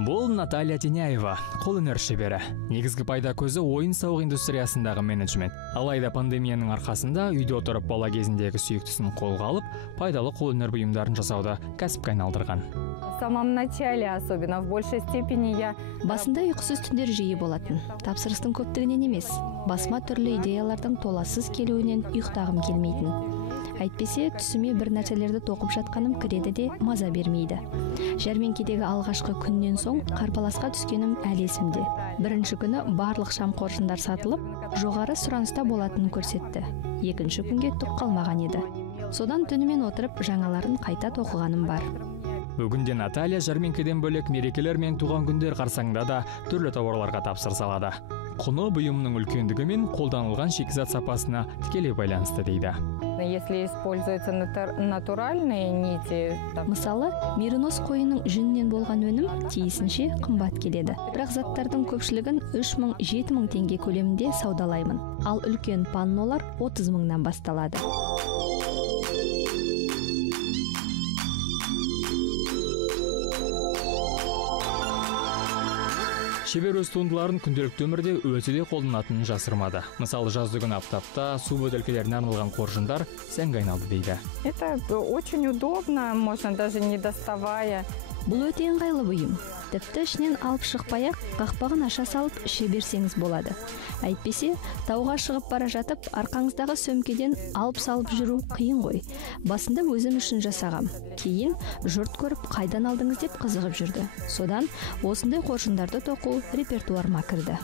Бұл Наталья Теняева, қолөнер шебері. Негізгі пайда көзі ойын-сауық индустриясындағы менеджмент. Алайда пандемияның арқасында үйде отырып бала кезіндегі сүйіктісін қолға алып, пайдалы қолөнер бұйымдарын жасауды кәсіпке айналдырған. В самом начале, особенно в большей степени я... Басында ұйқысыз түндер жиі болатын. Тапсырыстың көптігінен емес, басыма түрлі идеялардың толассыз келуінен ұйықтағым келмейтін. Әйтпесе, түсіме бір нәрселерді тоқып жатқаным кіреді де маза бермейді. Жәрмеңкедегі алғашқы күннен соң қарбаласқа түскенім әлі есімде. Бірінші күні барлық шам қоржындар сатылып, жоғары сұраныста болатынын көрсетті. Екінші күнге түк қалмаған еді. Содан түнімен отырып жаңаларын қайта тоқығаным бар. Бүгінде Наталья жәрмеңкеден бөлек мерекелер мен туған күндер қарсаңында да түрлі тауарларға тапсырыс алады. Құны бұйымның үлкендігі мен қолданылған шикізат сапасына тікелей байланысты дейді. Если используются натуральные нити... Мысалы, меринос қойының жүнінен болған өнім тиісінше қымбат келеді. Бірақ заттардың көпшілігін 3.000-7.000 теңге көлемінде саудалаймын. Ал үлкен паннолар 30 мыңнан басталады. Шебер өз туындыларын күнделікті өмірде өте де қолданатынын жасырмады. Мысалы, жазды күн аптапта су бөтелкелеріне арналған қоржындар сәнге айналды дейді. Это очень удобно, можно даже не доставая. Бұл өте ыңғайлы бұйым. Тіпті ішінен алып шықпай-ақ қақпағын аша салып іше берсеңіз болады. Әйтпесе, тауға шығып бара жатып, арқаңыздағы сөмкеден алып салып жүру қиын ғой. Басында өзім үшін жасағам. Кейін жұрт көріп, қайдан алдыңыз деп қызығып жүрді. Содан осындай қоржындарды тоқу репертуарыма кірді.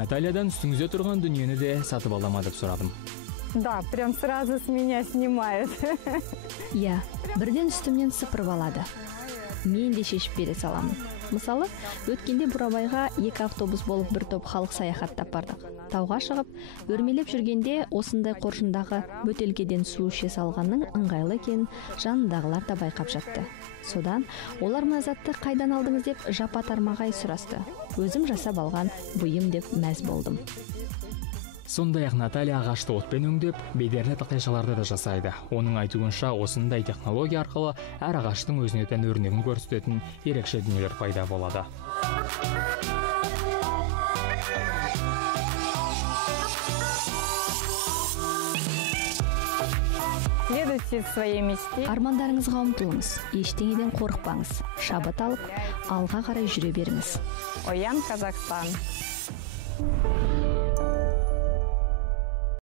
Натальядан үстіңізде тұрған дүниені де сатып алама деп сұрадым. Да, прям сразу с меня снимает. Я, бірден үстімнен сыпырып алады. Мен де шешіп бере саламын. Мысалы, өткенде Бурабайға 2 автобус болып бір топ халық саяхаттап бардық. Тауға шығып, өрмелеп жүргенде осындай қоржындағы бөтелкеден су іше салғанның ыңғайлы екенін жанындағылар да байқап жатты. Содан олар мына затты қайдан алдыңыз деп жапа-тармағай сұрасты. Өзім жасап алған бұйым деп мәз болдым. Сондай-ақ Наталья ағашты отпен өңдеп, бедерлі тақтайшаларды да жасайды. Оның айтуынша, осындай технология арқылы әр ағаштың өзіне тән өрнегін көрсететін ерекше дүниелер пайда болады. Следуйте своей мечте. Армандарыңызға ұмтылыңыз, ештеңеден қорықпаңыз, шабыт алып, алға қарай жүре беріңіз. Оян, Казахстан.